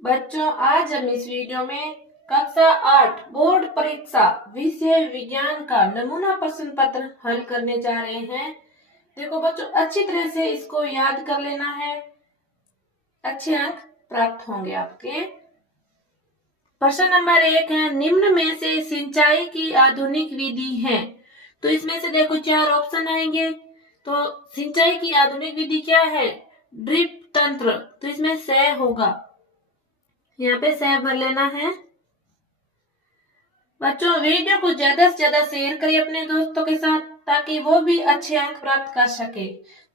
बच्चों, आज हम इस वीडियो में कक्षा 8 बोर्ड परीक्षा विषय विज्ञान का नमूना प्रश्न पत्र हल करने जा रहे हैं। देखो बच्चों, अच्छी तरह से इसको याद कर लेना है, अच्छे अंक प्राप्त होंगे आपके। प्रश्न नंबर 1 है, निम्न में से सिंचाई की आधुनिक विधि है। तो इसमें से देखो 4 ऑप्शन आएंगे। तो सिंचाई की आधुनिक विधि क्या है? ड्रिप तंत्र। तो इसमें स होगा, यहाँ पे सह भर लेना है। बच्चों, वीडियो को ज्यादा से ज्यादा शेयर करिए अपने दोस्तों के साथ, ताकि वो भी अच्छे अंक प्राप्त कर सके।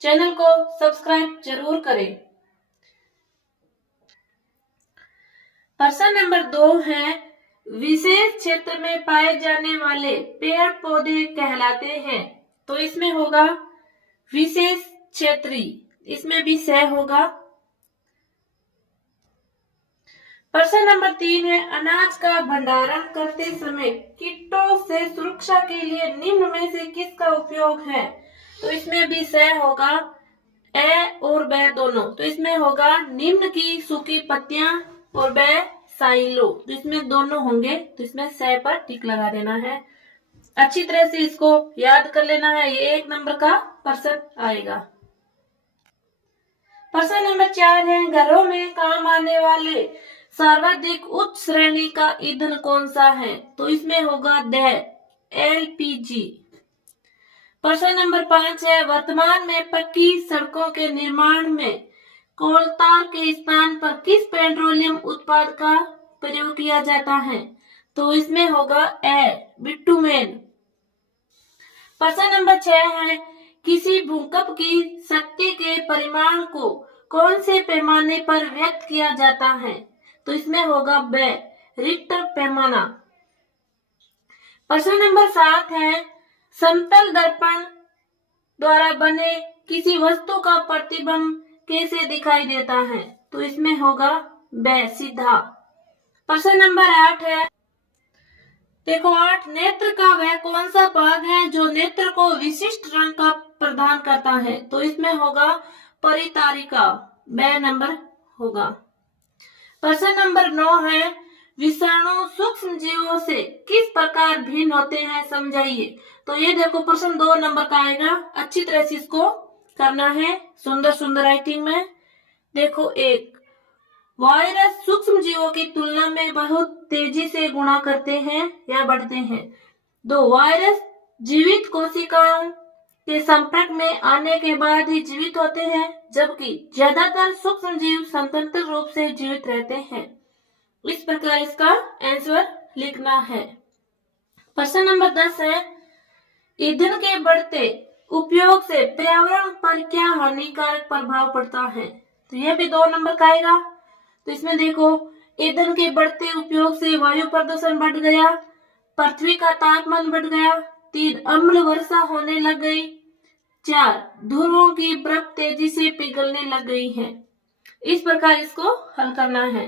चैनल को सब्सक्राइब जरूर करें। प्रश्न नंबर 2 है, विशेष क्षेत्र में पाए जाने वाले पेड़ पौधे कहलाते हैं। तो इसमें होगा विशेष क्षेत्रीय, इसमें भी सह होगा। प्रश्न नंबर 3 है, अनाज का भंडारण करते समय कीटों से सुरक्षा के लिए निम्न में से किसका उपयोग है? तो इसमें भी स होगा, ए और ब दोनों। तो इसमें होगा निम्न की सूखी पत्तियां और ब साइलो। तो इसमें दोनों होंगे, तो इसमें स पर टिक लगा देना है। अच्छी तरह से इसको याद कर लेना है, ये 1 नंबर का प्रश्न आएगा। प्रश्न नंबर 4 है, घरों में काम आने वाले सर्वाधिक उच्च श्रेणी का ईंधन कौन सा है? तो इसमें होगा एलपीजी। प्रश्न नंबर 5 है, वर्तमान में पक्की सड़कों के निर्माण में कोलतार के स्थान पर किस पेट्रोलियम उत्पाद का प्रयोग किया जाता है? तो इसमें होगा बिटुमेन। प्रश्न नंबर 6 है, किसी भूकंप की शक्ति के परिमाण को कौन से पैमाने पर व्यक्त किया जाता है? तो इसमें होगा रिक्टर पैमाना। प्रश्न नंबर 7 है, समतल दर्पण द्वारा बने किसी वस्तु का प्रतिबिंब कैसे दिखाई देता है? तो इसमें होगा सीधा। प्रश्न नंबर 8 है, देखो 8, नेत्र का वह कौन सा भाग है जो नेत्र को विशिष्ट रंग का प्रदान करता है? तो इसमें होगा परितारिका, नंबर होगा। प्रश्न नंबर 9 है, विषाणु सूक्ष्म जीवों से किस प्रकार भिन्न होते हैं, समझाइए। तो ये देखो प्रश्न 2 नंबर का आएगा, अच्छी तरह से इसको करना है सुंदर सुंदर राइटिंग में। देखो 1, वायरस सूक्ष्म जीवों की तुलना में बहुत तेजी से गुणा करते हैं या बढ़ते हैं। 2, वायरस जीवित कोशिकाओं के संपर्क में आने के बाद ही जीवित होते हैं, जबकि ज्यादातर सूक्ष्म जीव स्वतंत्र रूप से जीवित रहते हैं। इस प्रकार इसका आंसर लिखना है। प्रश्न नंबर 10 है, ईंधन के बढ़ते उपयोग से पर्यावरण पर क्या हानिकारक प्रभाव पड़ता है? तो यह भी 2 नंबर का आएगा। तो इसमें देखो, ईंधन के बढ़ते उपयोग से वायु प्रदूषण बढ़ गया, पृथ्वी का तापमान बढ़ गया, 3, अम्ल वर्षा होने लग गई, 4, ध्रुवों की बर्फ तेजी से पिघलने लग गई है। इस प्रकार इसको हल करना है।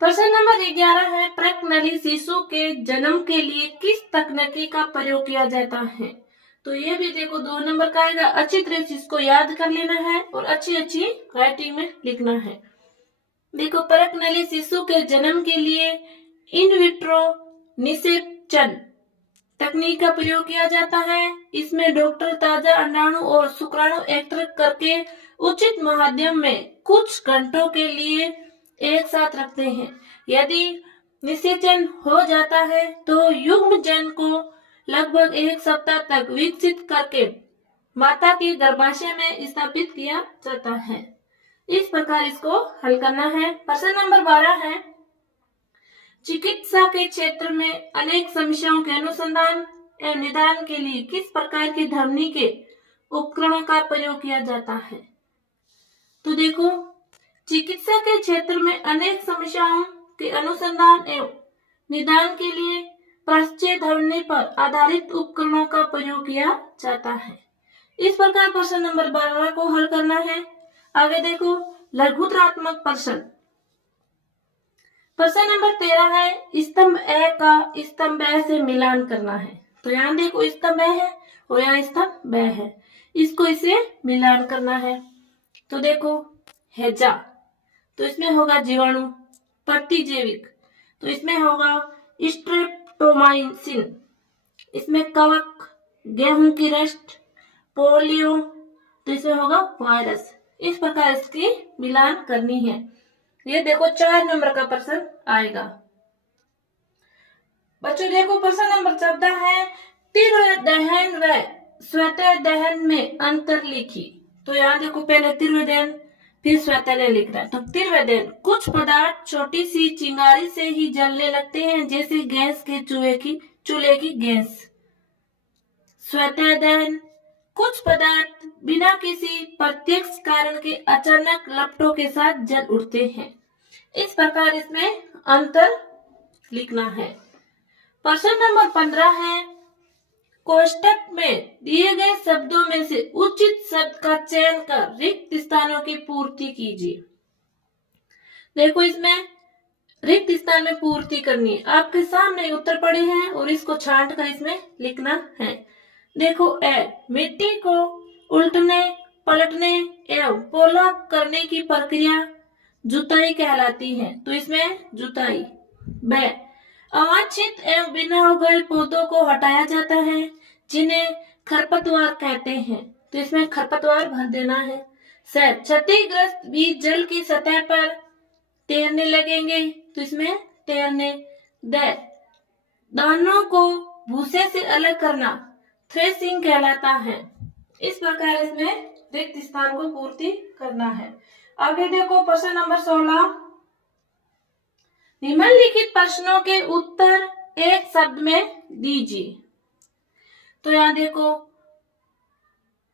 प्रश्न नंबर 11 है, प्रकनली शिशु के जन्म के लिए किस तकनीकी का प्रयोग किया जाता है? तो ये भी देखो 2 नंबर का आएगा। अच्छी तरह से इसको याद कर लेना है और अच्छी अच्छी राइटिंग में लिखना है। देखो, प्रकनली शिशु के जन्म के लिए इन विट्रो निषेचन तकनीक का प्रयोग किया जाता है। इसमें डॉक्टर ताजा अंडाणु और शुक्राणु एकत्र करके उचित माध्यम में कुछ घंटों के लिए एक साथ रखते हैं। यदि निषेचन हो जाता है तो युग्म जन को लगभग 1 सप्ताह तक विकसित करके माता के गर्भाशय में स्थापित किया जाता है। इस प्रकार इसको हल करना है। प्रश्न नंबर 12 है, चिकित्सा के क्षेत्र में अनेक समस्याओं के अनुसंधान एवं निदान के लिए किस प्रकार के ध्वनि के उपकरणों का प्रयोग किया जाता है? तो देखो, चिकित्सा के क्षेत्र में अनेक समस्याओं के अनुसंधान एवं निदान के लिए प्राच्य ध्वनि पर आधारित उपकरणों का प्रयोग किया जाता है। इस प्रकार प्रश्न नंबर 12 को हल करना है। आगे देखो, लघुत्रात्मक प्रश्न। प्रश्न नंबर 13 है, स्तंभ ए का स्तंभ ब से मिलान करना है। तो यहाँ देखो स्तंभ ए है और यहाँ स्तंभ ब है, इसको इसे मिलान करना है। तो देखो, हैजा, तो इसमें होगा जीवाणु। प्रतिजैविक, तो इसमें होगा स्ट्रेप्टोमाइसिन। इसमें कवक, गेहूं की रस्ट, पोलियो, तो इसमें होगा वायरस। इस प्रकार इसकी मिलान करनी है। ये देखो 4 नंबर का प्रश्न आएगा। बच्चों देखो प्रश्न नंबर 14 है, तीव्र दहन व स्वतः दहन में अंतर लिखी। तो यहाँ देखो पहले तीव्र दहन फिर स्वतः दहन लिख रहा है। तो तीव्र दहन, कुछ पदार्थ छोटी सी चिंगारी से ही जलने लगते हैं, जैसे गैस के चूल्हे की गैस। स्वतः दहन, कुछ पदार्थ बिना किसी प्रत्यक्ष कारण के अचानक लपटों के साथ जल उठते हैं। इस प्रकार इसमें अंतर लिखना है। प्रश्न नंबर 15 है, कोष्टक में दिए गए शब्दों में से उचित शब्द का चयन कर रिक्त स्थानों की पूर्ति कीजिए। देखो इसमें रिक्त स्थान में पूर्ति करनी है। आपके सामने उत्तर पड़े हैं और इसको छांट कर इसमें लिखना है। देखो मिट्टी को उल्टने, पलटने एवं पोला करने की प्रक्रिया जुताई कहलाती है। तो इसमें जुताई। ब, अवांछित एवं बिना उगाए पौधों को हटाया जाता है, जिन्हें खरपतवार कहते हैं। तो इसमें खरपतवार भर देना है। स, क्षतिग्रस्त बीज जल की सतह पर तैरने लगेंगे। तो इसमें तैरने। द, दानों को भूसे से अलग करना थ्रेसिंग कहलाता है। इस प्रकार इसमें रिक्त स्थान को पूर्ति करना है। आगे देखो प्रश्न नंबर 16, निम्नलिखित प्रश्नों के उत्तर एक शब्द में दीजिए। तो यहाँ देखो,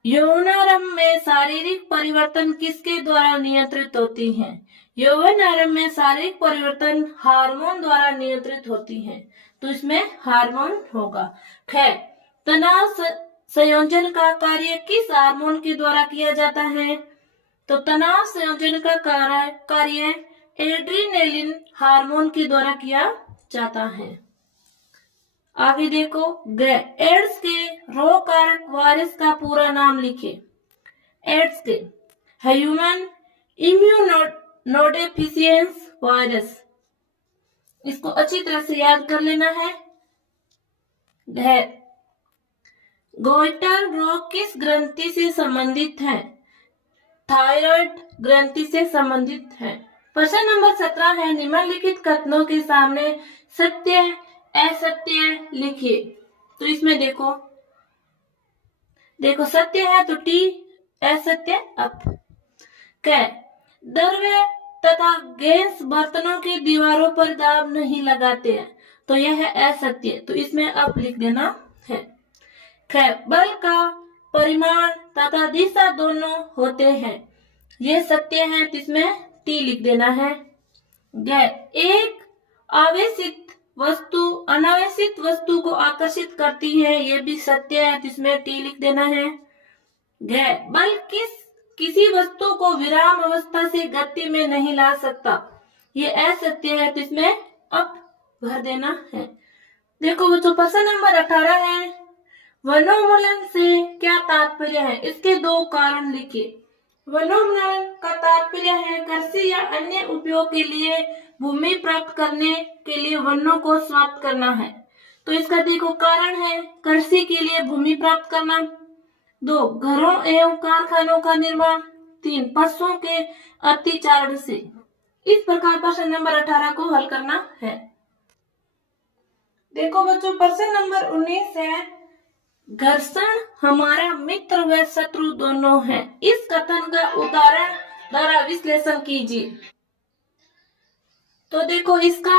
यौनारंभ में शारीरिक परिवर्तन किसके द्वारा नियंत्रित होती हैं? यौवनारंभ में शारीरिक परिवर्तन हार्मोन द्वारा नियंत्रित होती हैं। तो इसमें हार्मोन होगा। ख, तनाव संयोजन का कार्य किस हार्मोन के द्वारा किया जाता है? तो तनाव संयोजन का कार्य एड्रीनेलिन हार्मोन के द्वारा किया जाता है। आगे देखो, एड्स के रोग कारक वायरस का पूरा नाम लिखे। एड्स के ह्यूमन इम्यूनोडेफिशिएंस वायरस, इसको अच्छी तरह से याद कर लेना है। गोइटर रोग किस ग्रंथि से संबंधित है? थायराइड ग्रंथि से संबंधित है। प्रश्न नंबर 17 है, निम्नलिखित कथनों के सामने सत्य असत्य लिखिए। तो इसमें देखो सत्य है तो टी, असत्य अप। द्रव्य तथा गैस बर्तनों की दीवारों पर दाब नहीं लगाते हैं। तो यह है असत्य, तो इसमें अप लिख देना है। बल का परिमाण तथा दिशा दोनों होते हैं, यह सत्य है, तो इसमें टी लिख देना है। एक आवेशित वस्तु अनावेशित वस्तु को आकर्षित करती है, यह भी सत्य है, तो इसमें टी लिख देना है। बल किसी वस्तु को विराम अवस्था से गति में नहीं ला सकता, ये असत्य है, तो इसमें अप भर देना है। देखो बच्चों प्रश्न नंबर 18 है, वनोन्मूलन से क्या तात्पर्य है? इसके 2 कारण लिखिए। वनोन्मूलन का तात्पर्य है कृषि या अन्य उपयोग के लिए भूमि प्राप्त करने के लिए वनों को समाप्त करना है। तो इसका देखो कारण है कृषि के लिए भूमि प्राप्त करना। 2, घरों एवं कारखानों का निर्माण। 3, पशुओं के अतिचारण से। इस प्रकार प्रश्न नंबर 18 को हल करना है। देखो बच्चों प्रश्न नंबर 19 है, घर्षण हमारा मित्र व शत्रु दोनों है। इस कथन का उदाहरण द्वारा विश्लेषण कीजिए। तो देखो इसका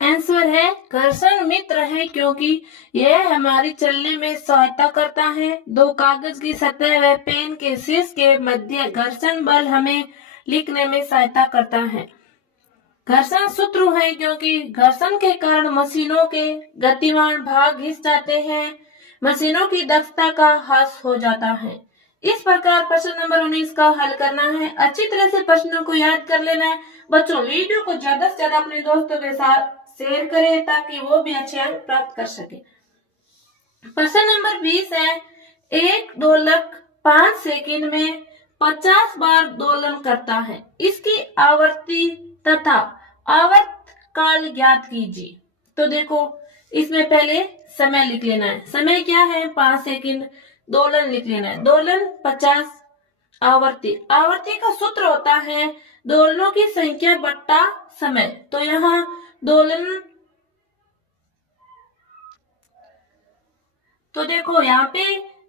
आंसर है घर्षण मित्र है, क्योंकि यह हमारी चलने में सहायता करता है। 2, कागज की सतह व पेन के शीर्ष के मध्य घर्षण बल हमें लिखने में सहायता करता है। घर्षण शत्रु है, क्योंकि घर्षण के कारण मशीनों के गतिमान भाग घिस जाते हैं, मशीनों की दक्षता का ह्रास हो जाता है। इस प्रकार प्रश्न नंबर 19 का हल करना है। अच्छी तरह से प्रश्नों को याद कर लेना है। बच्चों वीडियो को ज्यादा से ज्यादा अपने दोस्तों के साथ शेयर करें ताकि वो भी अच्छे अंक प्राप्त कर सके। प्रश्न नंबर 20 है, 1 ढोलक 5 सेकंड में 50 बार दोलन करता है। इसकी आवर्ती तथा आवर्त काल ज्ञात कीजिए। तो देखो इसमें पहले समय लिख लेना है। समय क्या है? 5 सेकंड। दोलन लिख लेना है। दोलन 50। आवर्ती, आवर्ती का सूत्र होता है दोलनों की संख्या बट्टा समय। तो यहाँ दोलन, तो देखो यहाँ पे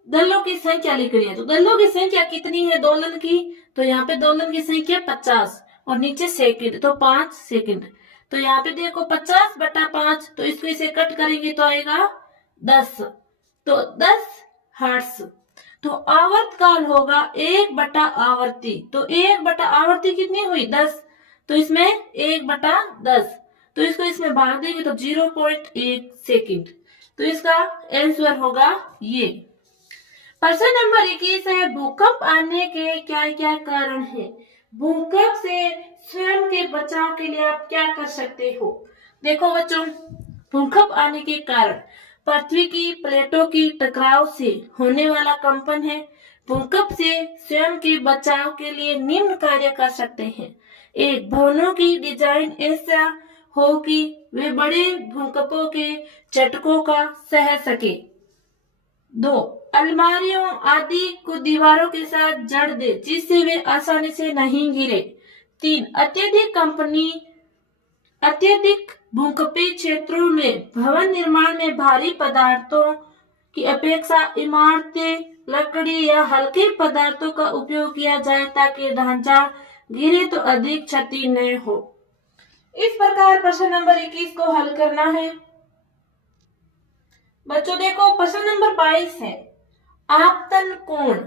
दलों की संख्या लिख रही है। तो दलों की संख्या कितनी है दोलन की? तो यहाँ पे दोलन की संख्या 50 और नीचे सेकंड, तो 5 सेकंड। तो यहाँ पे देखो 50 बटा 5, तो इसको इसे कट करेंगे तो आएगा 10, तो 10 हर्ट्ज। तो आवर्त काल होगा 1 बटा आवर्ती। तो 1 बटा आवर्ती कितनी हुई? 10। तो इसमें 1 बटा 10, तो इसको इसमें भाग देंगे तो 0.1 सेकंड। तो इसका आंसर होगा ये। प्रश्न नंबर 21 है, भूकंप आने के क्या क्या कारण है? भूकंप से स्वयं के बचाव के लिए आप क्या कर सकते हो? देखो बच्चों, भूकंप आने के कारण पृथ्वी की प्लेटों की टकराव से होने वाला कंपन है। भूकंप से स्वयं के बचाव के लिए निम्न कार्य कर सकते हैं। एक, भवनों की डिजाइन ऐसा हो कि वे बड़े भूकंपों के झटकों का सह सके। 2, अलमारियों आदि को दीवारों के साथ जड़ दे जिससे वे आसानी से नहीं गिरे। 3, अत्यधिक भूकंपीय क्षेत्रों में भवन निर्माण में भारी पदार्थों की अपेक्षा इमारतें लकड़ी या हल्के पदार्थों का उपयोग किया जाए ताकि ढांचा गिरे तो अधिक क्षति न हो। इस प्रकार प्रश्न नंबर 21 को हल करना है। बच्चों देखो प्रश्न नंबर 22 है, आपतन कोण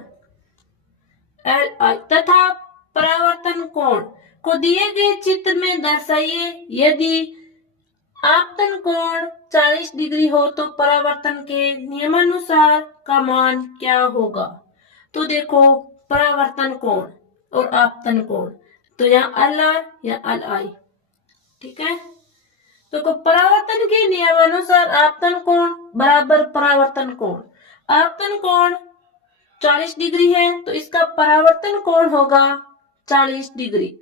LI तथा परावर्तन कोण को दिए गए चित्र में दर्शाइए। यदि आपतन कोण 40 डिग्री हो तो परावर्तन के नियमानुसार का मान क्या होगा? तो देखो परावर्तन कोण और आपतन कोण, तो यहाँ LR या LI, ठीक है। तो परावर्तन के नियमानुसार आपतन कोण बराबर परावर्तन कोण। आपतन कोण 40 डिग्री है तो इसका परावर्तन कोण होगा 40 डिग्री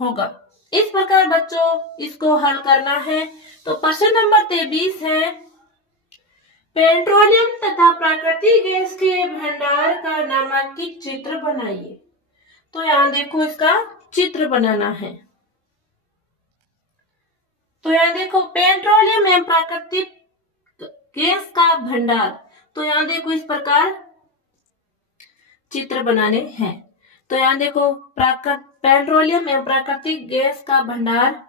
होगा। इस प्रकार बच्चों इसको हल करना है। तो प्रश्न नंबर 23 है, पेट्रोलियम तथा प्राकृतिक गैस के भंडार का नामांकित चित्र बनाइए। तो यहाँ देखो इसका चित्र बनाना है। तो यहाँ देखो पेट्रोलियम एवं प्राकृतिक गैस का भंडार, तो यहाँ देखो इस प्रकार चित्र बनाने हैं। तो यहाँ देखो पेट्रोलियम एवं प्राकृतिक गैस का भंडार,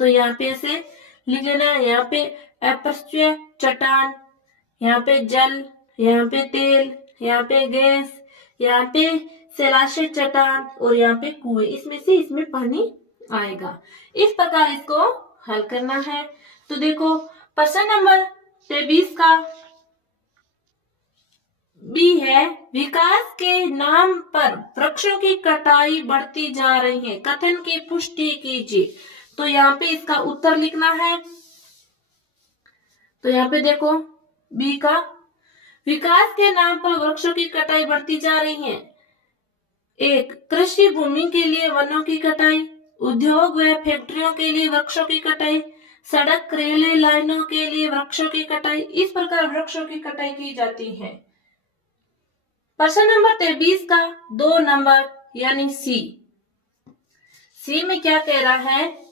तो यहाँ पे ऐसे लिख लेना है। यहाँ पे अपृष्ठीय चट्टान, यहाँ पे जल, यहाँ पे तेल, यहाँ पे गैस, यहाँ पे शैलाश्य चट्टान और यहाँ पे कुएं, इसमें से इसमें पानी आएगा। इस प्रकार इसको हल करना है। तो देखो प्रश्न नंबर 23 का बी है, विकास के नाम पर वृक्षों की कटाई बढ़ती जा रही है, कथन की पुष्टि कीजिए। तो यहाँ पे इसका उत्तर लिखना है। तो यहाँ पे देखो बी का, विकास के नाम पर वृक्षों की कटाई बढ़ती जा रही है। 1, कृषि भूमि के लिए वनों की कटाई, उद्योग व फैक्ट्रियों के लिए वृक्षों की कटाई, सड़क रेलवे लाइनों के लिए वृक्षों की कटाई, इस प्रकार वृक्षों की कटाई की जाती है। प्रश्न नंबर 23 का 2 नंबर यानी सी में क्या कह रहा है,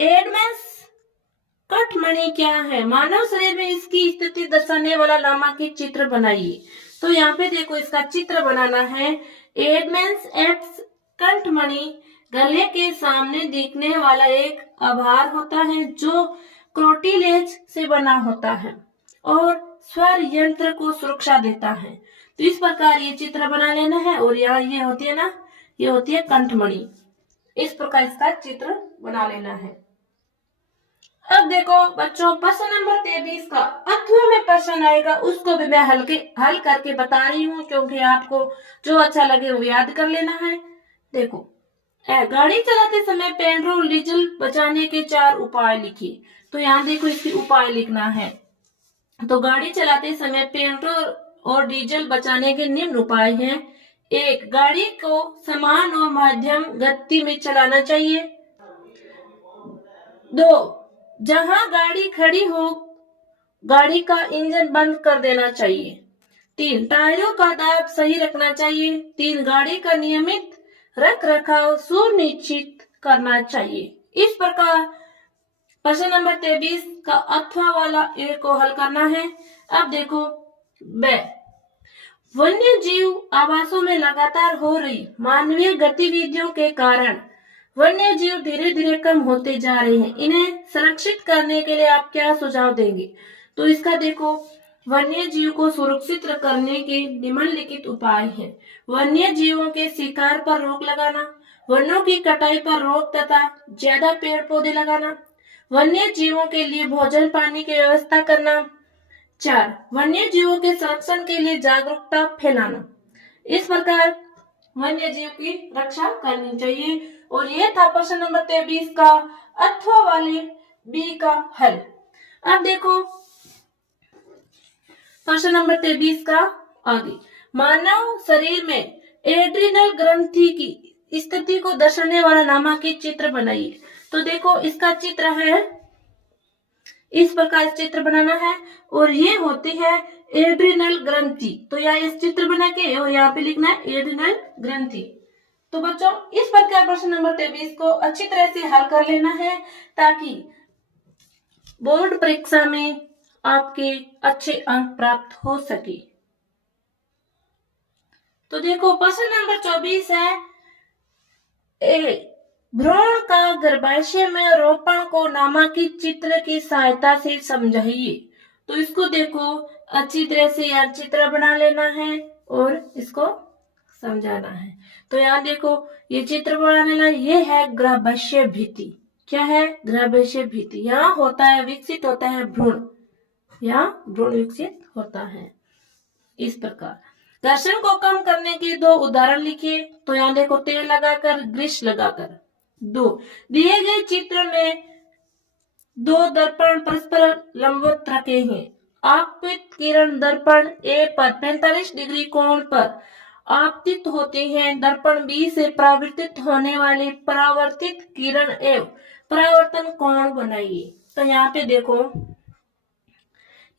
एडमंस कठमणि क्या है? मानव शरीर में इसकी स्थिति दर्शाने वाला नामांकित चित्र बनाइए। तो यहाँ पे देखो इसका चित्र बनाना है। एडमंस एप्स कंठमणि गले के सामने दिखने वाला एक आभार होता है जो कार्टिलेज से बना होता है और स्वर यंत्र को सुरक्षा देता है। तो इस प्रकार ये चित्र बना लेना है। और यहाँ ये होती है ना, ये होती है कंठमणि। इस प्रकार इसका चित्र बना लेना है। अब देखो बच्चों प्रश्न नंबर 23 का अथवा में प्रश्न आएगा, उसको भी मैं हल करके बता रही हूँ, क्योंकि आपको जो अच्छा लगे वो याद कर लेना है। देखो, गाड़ी चलाते समय पेट्रोल डीजल बचाने के 4 उपाय लिखिए। तो यहाँ देखो इसके उपाय लिखना है। तो गाड़ी चलाते समय पेट्रोल और डीजल बचाने के निम्न उपाय हैं। 1. गाड़ी को समान और मध्यम गति में चलाना चाहिए। 2. जहां गाड़ी खड़ी हो गाड़ी का इंजन बंद कर देना चाहिए। 3. टायरों का दाब सही रखना चाहिए। 3. गाड़ी का नियमित रख रखाव सुनिश्चित करना चाहिए। इस प्रकार प्रश्न नंबर 23 का अथवा वाला ए को हल करना है। अब देखो ब वन्य जीव आवासों में लगातार हो रही मानवीय गतिविधियों के कारण वन्य जीव धीरे धीरे कम होते जा रहे हैं। इन्हें संरक्षित करने के लिए आप क्या सुझाव देंगे? तो इसका देखो, वन्य जीव को सुरक्षित करने के निम्नलिखित उपाय हैं। वन्य जीवों के शिकार पर रोक लगाना, वनों की कटाई पर रोक तथा ज्यादा पेड़ पौधे लगाना, वन्य जीवों के लिए भोजन पानी की व्यवस्था करना। 4. वन्य जीवों के संरक्षण के लिए जागरूकता फैलाना। इस प्रकार वन्य जीव की रक्षा करनी चाहिए। और ये था प्रश्न नंबर 23 का अथवा वाले बी का हल। अब देखो प्रश्न नंबर 23 का आगे, मानव शरीर में एड्रिनल ग्रंथि की स्थिति को दर्शाने वाला नामांकित चित्र बनाइए। तो देखो इसका चित्र है, इस प्रकार चित्र बनाना है और ये होती है एड्रिनल ग्रंथि। तो यहाँ इस चित्र बना के और यहाँ पे लिखना है एड्रिनल ग्रंथि। तो बच्चों इस प्रकार प्रश्न नंबर 23 को अच्छी तरह से हल कर लेना है ताकि बोर्ड परीक्षा में आपके अच्छे अंक प्राप्त हो सके। तो देखो प्रश्न नंबर 24 है, ए भ्रूण का गर्भाशय में रोपण को नामांकित चित्र की सहायता से समझाइए। तो इसको देखो अच्छी तरह से यहाँ चित्र बना लेना है और इसको समझाना है। तो यहाँ देखो ये चित्र बनाने ला ये है गर्भाशय भित्ति। क्या है? गर्भाशय भित्ति। यहाँ होता है विकसित होता है भ्रूण, यहाँ भ्रूण विकसित होता है। इस प्रकार घर्षण को कम करने के 2 उदाहरण लिखिए। तो यहाँ देखो तेल लगाकर, ग्रीस लगाकर। 2. दिए गए चित्र में 2 दर्पण परस्पर लंबवत रखे हैं। आपतित किरण दर्पण ए पर 45 डिग्री कोण पर आपतित होते हैं। दर्पण बी से परावर्तित होने वाली परावर्तित किरण एवं परावर्तन कोण बनाइए। तो यहाँ पे देखो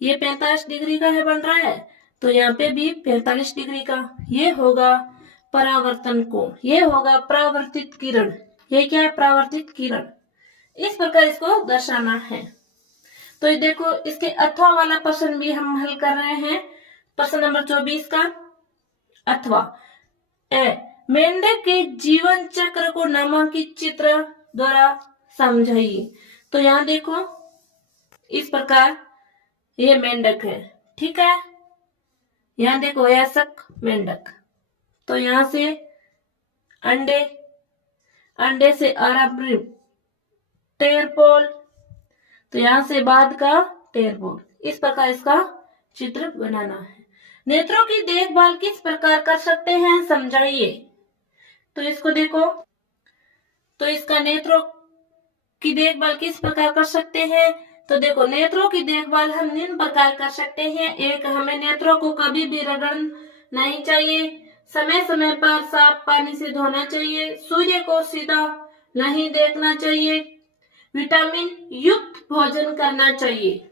ये 45 डिग्री का है बन रहा है, तो यहाँ पे भी 45 डिग्री का। ये होगा परावर्तन कोण, ये होगा परावर्तित किरण। ये क्या है? परावर्तित किरण। इस प्रकार इसको दर्शाना है। तो ये देखो इसके अथवा वाला प्रश्न भी हम हल कर रहे हैं। प्रश्न नंबर 24 का अथवा ए मेंढक के जीवन चक्र को नामांकित चित्र द्वारा समझाइए। तो यहाँ देखो इस प्रकार ये मेंढक है, ठीक है। यहाँ देखो वयस्क मेंढक। तो यहाँ से अंडे से आरंभ टेरपोल, तो यहाँ से बाद का टेरपोल। इस प्रकार इसका चित्र बनाना है। नेत्रों की देखभाल किस प्रकार कर सकते हैं समझाइए। तो इसको देखो, तो इसका नेत्रों की देखभाल किस प्रकार कर सकते हैं। तो देखो नेत्रों की देखभाल हम निम्न प्रकार कर सकते हैं। 1. हमें नेत्रों को कभी भी रगड़ना नहीं चाहिए। समय समय पर साफ पानी से धोना चाहिए। सूर्य को सीधा नहीं देखना चाहिए। विटामिन युक्त भोजन करना चाहिए।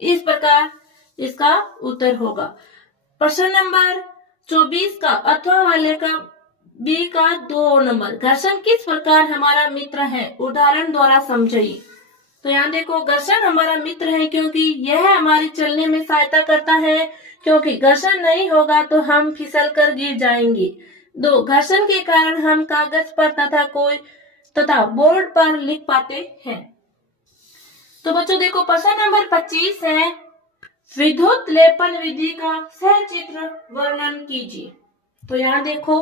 इस प्रकार इसका उत्तर होगा। प्रश्न नंबर 24 का अथवा वाले का बी का 2 नंबर, घर्षण किस प्रकार हमारा मित्र है उदाहरण द्वारा समझाइए। तो यहाँ देखो घर्षण हमारा मित्र है क्योंकि यह हमारे चलने में सहायता करता है, क्योंकि घर्षण नहीं होगा तो हम फिसल कर गिर जाएंगे। 2. घर्षण के कारण हम कागज पर तथा बोर्ड पर लिख पाते हैं। तो बच्चों देखो प्रश्न नंबर 25 है, विद्युत लेपन विधि का सचित्र वर्णन कीजिए। तो यहाँ देखो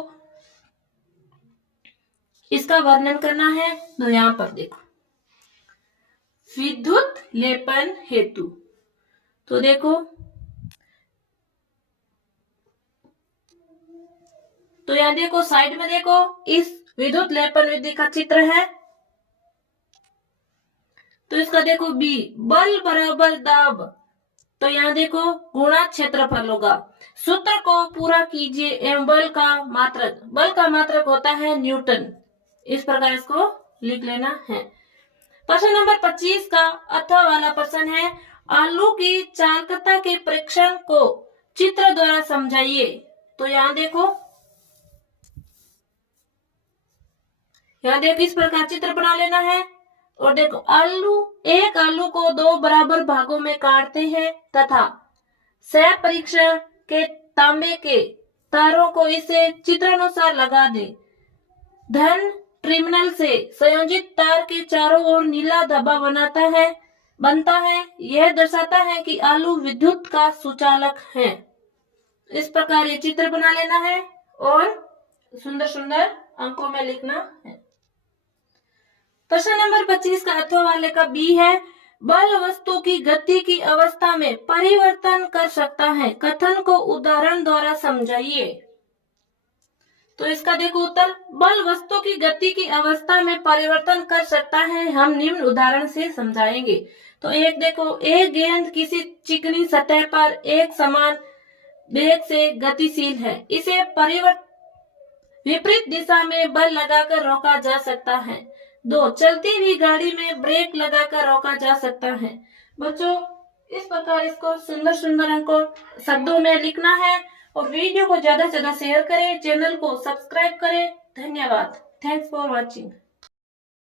इसका वर्णन करना है। तो यहाँ पर देखो विद्युत लेपन हेतु, तो देखो तो यहाँ देखो साइड में देखो इस विद्युत लेपन विधि का चित्र है। तो इसका देखो बी बल बराबर दाब तो यहाँ देखो गुणा क्षेत्रफल होगा। सूत्र को पूरा कीजिए एवं बल का मात्रक होता है न्यूटन। इस प्रकार इसको लिख लेना है। प्रश्न नंबर 25 का अथवा वाला प्रश्न है, आलू की चालकता के परीक्षण को चित्र द्वारा समझाइए। तो यहाँ देखो इस प्रकार चित्र बना लेना है। और देखो एक आलू को 2 बराबर भागों में काटते हैं तथा सह परीक्षण के तांबे के तारों को इसे चित्रानुसार लगा दे। धन टर्मिनल से संयोजित तार के चारों ओर नीला धब्बा बनता है। यह दर्शाता है कि आलू विद्युत का सुचालक है। इस प्रकार ये चित्र बना लेना है और सुंदर सुंदर अंकों में लिखना है। प्रश्न नंबर 25 का अथवा वाले का बी है, बल वस्तु की गति की अवस्था में परिवर्तन कर सकता है, कथन को उदाहरण द्वारा समझाइए। तो इसका देखो उत्तर, बल वस्तु की गति की अवस्था में परिवर्तन कर सकता है, हम निम्न उदाहरण से समझाएंगे। तो एक देखो, एक गेंद किसी चिकनी सतह पर एक समान वेग से गतिशील है, इसे विपरीत दिशा में बल लगाकर रोका जा सकता है। 2, चलती हुई गाड़ी में ब्रेक लगाकर रोका जा सकता है। बच्चों इस प्रकार इसको सुंदर सुंदर अंकों शब्दों में लिखना है और वीडियो को ज्यादा से ज्यादा शेयर करें, चैनल को सब्सक्राइब करें। धन्यवाद। Thanks for watching.